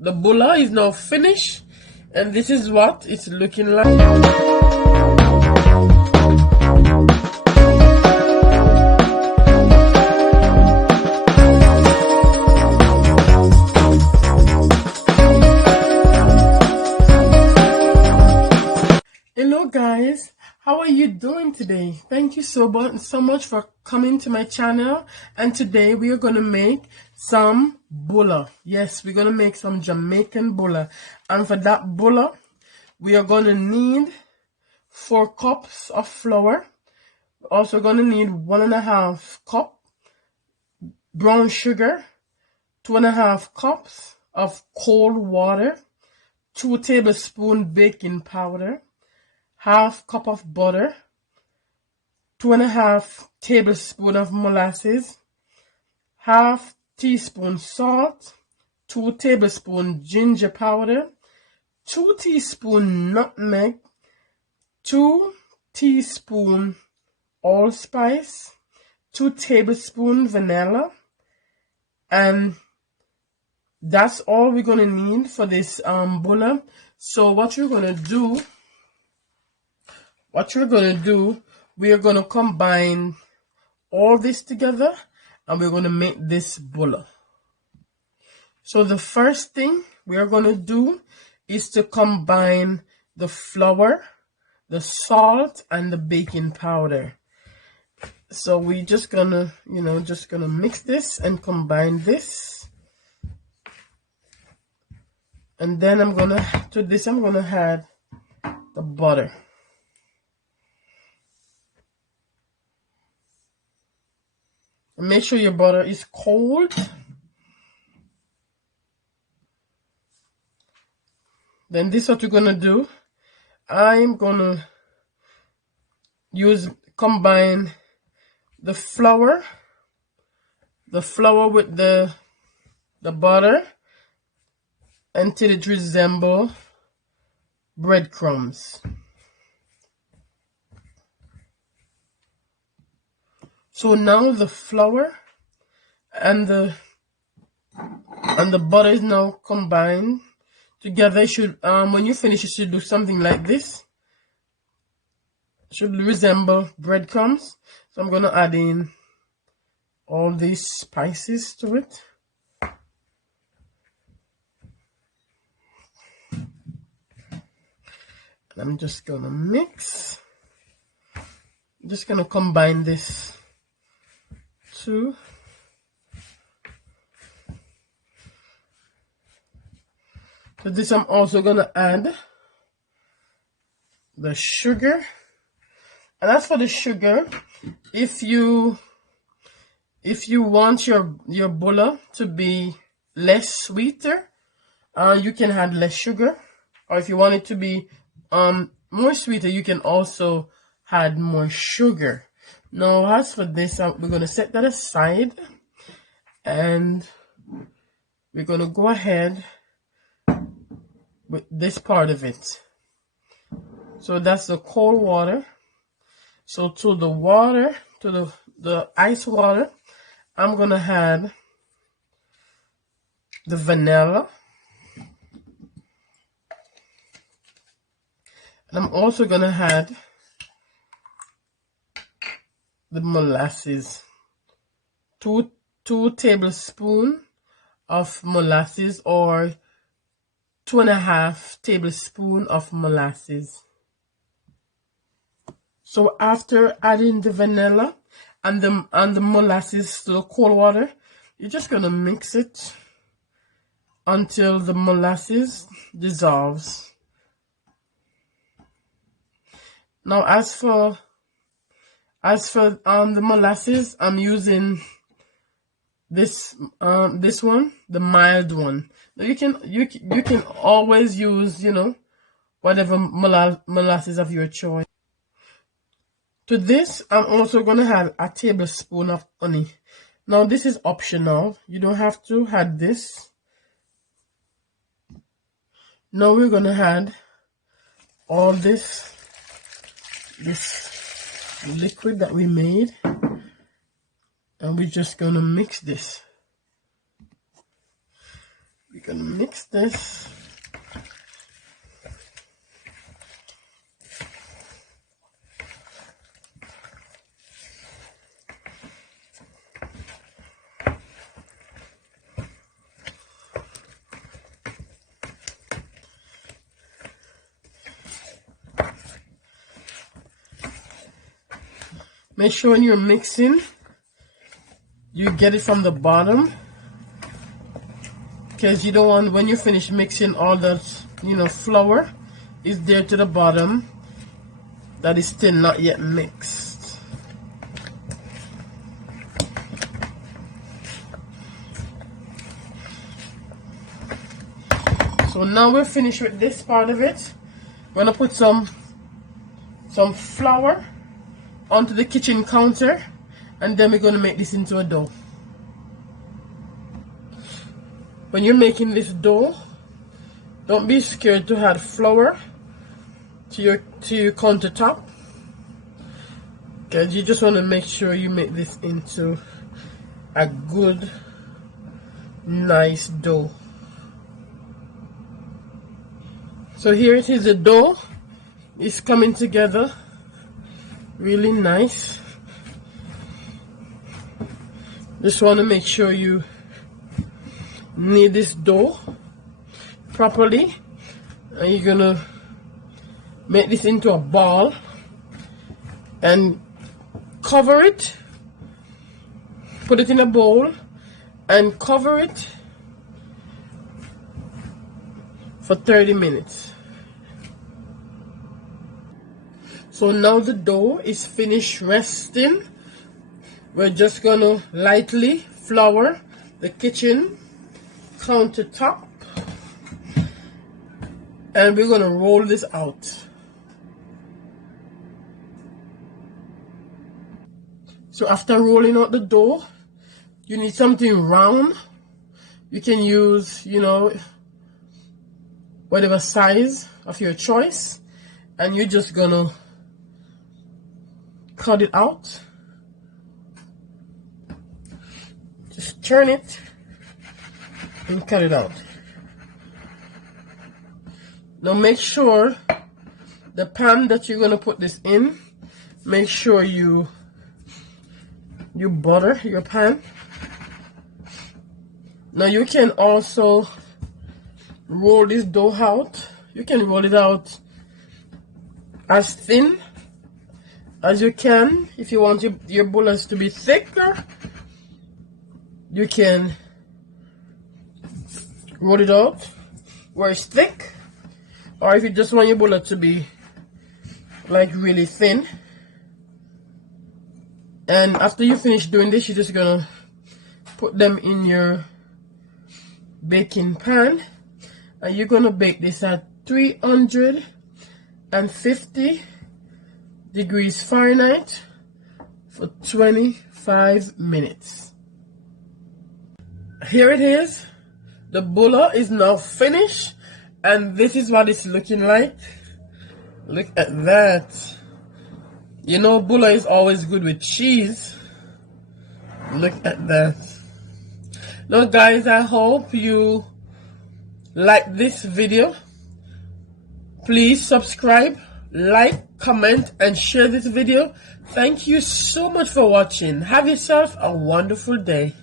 the bulla is now finished, and this is what it's looking like. Hello guys, how are you doing today? Thank you so much for coming to my channel, and today we are going to make some bulla. Yes, we're going to make some Jamaican bulla, and for that bulla we are going to need 4 cups of flour. We're also going to need 1.5 cup brown sugar, 2.5 cups of cold water, 2 tablespoons baking powder, half cup of butter, 2.5 tablespoons of molasses, half teaspoon salt, 2 tablespoons ginger powder, 2 teaspoon nutmeg, 2 teaspoon allspice, 2 tablespoon vanilla, and that's all we're gonna need for this bulla. So what you're gonna do, we are going to combine all this together, and we're going to make this bulla. So the first thing we are going to do is to combine the flour, the salt, and the baking powder. So we're just going to, mix this and combine this. And then I'm going to add the butter. Make sure your butter is cold. Then this is what you're gonna do. I'm gonna combine the flour with the butter until it resembles breadcrumbs. So now the flour and the butter is now combined together. It should when you finish, it should do something like this. It should resemble breadcrumbs. So I'm gonna add in all these spices to it. And I'm just gonna mix. I'm just gonna combine this. So this, I'm also gonna add the sugar. And as for the sugar, if you want your bulla to be less sweeter, you can add less sugar. Or if you want it to be more sweeter, you can also add more sugar. Now, as for this, we're going to set that aside, and we're going to go ahead with this part of it. So that's the cold water. So to the water, to the ice water, I'm going to add the vanilla. And I'm also going to add the molasses, 2 tablespoons of molasses, or 2.5 tablespoons of molasses. So after adding the vanilla and the molasses to the cold water, you're just gonna mix it until the molasses dissolves. Now, as for the molasses, I'm using this one, the mild one. Now you can always use, whatever molasses of your choice. To this, I'm also gonna add a tablespoon of honey. Now this is optional. You don't have to add this. Now we're gonna add all this liquid that we made, and we're just gonna mix this. We can mix this. Make sure when you're mixing, you get it from the bottom, because you don't want, when you finish mixing, all that, you know, flour is there to the bottom that is still not yet mixed. So now we're finished with this part of it. We're gonna put some flour onto the kitchen counter, and then we're going to make this into a dough. When you're making this dough, don't be scared to add flour to your countertop, because you just want to make sure you make this into a good, nice dough. So here it is, the dough is coming together really nice. Just want to make sure you knead this dough properly, and you're gonna make this into a ball and cover it, put it in a bowl and cover it for 30 minutes. So now the dough is finished resting. We're just gonna lightly flour the kitchen countertop, and we're gonna roll this out. So after rolling out the dough, you need something round. You can use, you know, whatever size of your choice, and you're just gonna cut it out. Just turn it and cut it out. Now make sure the pan that you're going to put this in, make sure you butter your pan. Now you can also roll this dough out. You can roll it out as thin as you can. If you want your bullas to be thicker, you can roll it out where it's thick, or if you just want your bullet to be like really thin. And after you finish doing this, you're just gonna put them in your baking pan, and you're gonna bake this at 350 degrees Fahrenheit for 25 minutes. Here it is. The bulla is now finished, and this is what it's looking like. Look at that. You know, bulla is always good with cheese. Look at that. Now guys, I hope you like this video. Please subscribe, like, comment, and share this video. Thank you so much for watching. Have yourself a wonderful day.